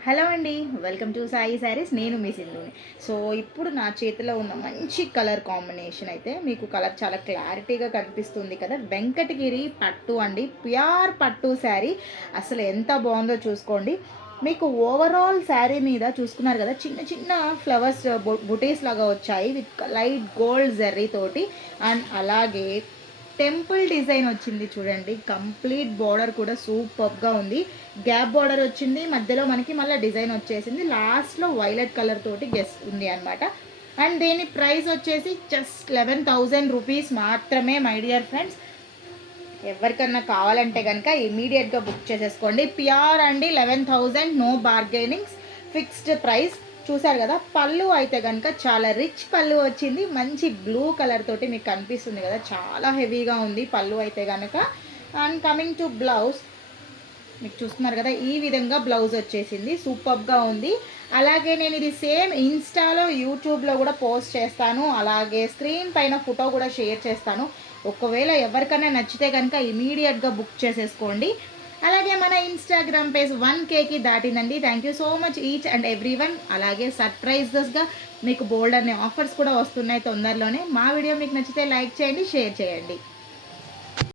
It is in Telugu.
హలో అండి. Welcome to Sai saris. నేను మీ సింధుని. సో, ఇప్పుడు నా చేతిలో ఉన్న మంచి కలర్ కాంబినేషన్ అయితే మీకు కలర్ చాలా క్లారిటీగా కనిపిస్తుంది కదా! వెంకటగిరి పట్టు అండి. ప్యూర్ పట్టు శారీ. అసలు ఎంత బావుందో చూసుకోండి. మీకు ఓవరాల్ శారీ మీద చూసుకున్నారు కదా! చిన్న చిన్న ఫ్లవర్స్ బుటీస్ లాగా వచ్చాయి. విత్ లైట్ గోల్డ్ జెర్రీ తోటి. అండ్ అలాగే టెంపుల్ డిజైన్ వచ్చింది చూడండి. కంప్లీట్ బోర్డర్ కూడా సూపర్‌గా ఉంది. గ్యాప్ బోర్డర్ వచ్చింది. మధ్యలో మనకి మళ్ళీ డిజైన్ వచ్చేసింది. లాస్ట్‌లో వైలెట్ కలర్ తోటి ఉంది అనమాట. అండ్ దీని ప్రైస్ వచ్చేసి జస్ట్ 11,000 రూపీస్ మాత్రమే మై డియర్ ఫ్రెండ్స్. ఎవరికన్నా కావాలంటే కనుక ఇమీడియట్‌గా బుక్ చేసేసుకోండి. ప్యూర్ అండి 11,000, నో బార్గెనింగ్స్, ఫిక్స్డ్ ప్రైస్. చూసారు కదా! పళ్ళు అయితే కనుక చాలా రిచ్ పళ్ళు వచ్చింది. మంచి బ్లూ కలర్ తోటి మీకు కనిపిస్తుంది కదా! చాలా హెవీగా ఉంది పళ్ళు అయితే కనుక. అండ్ కమింగ్ టు బ్లౌజ్, మీకు చూస్తున్నారు కదా! ఈ విధంగా బ్లౌజ్ వచ్చేసింది. సూపర్‌గా ఉంది. అలాగే నేను ఇది సేమ్ ఇన్‌స్టాలో, యూట్యూబ్‌లో కూడా పోస్ట్ చేస్తాను. అలాగే స్క్రీన్ పైన ఫోటో కూడా షేర్ చేస్తాను. ఒకవేళ ఎవరికైనా నచ్చితే కనుక ఇమీడియట్‌గా బుక్ చేసేసుకోండి. అలాగే మన ఇన్‌స్టాగ్రామ్ పేజ్ 1Kకి దాటిందండి. Thank you so much each and everyone. అలాగే సర్ప్రైజెస్‌గా మీకు బోల్డ్ అనే ఆఫర్స్ కూడా వస్తున్నాయి తొందరలోనే. మా వీడియో మీకు నచ్చితే లైక్ చేయండి, షేర్ చేయండి.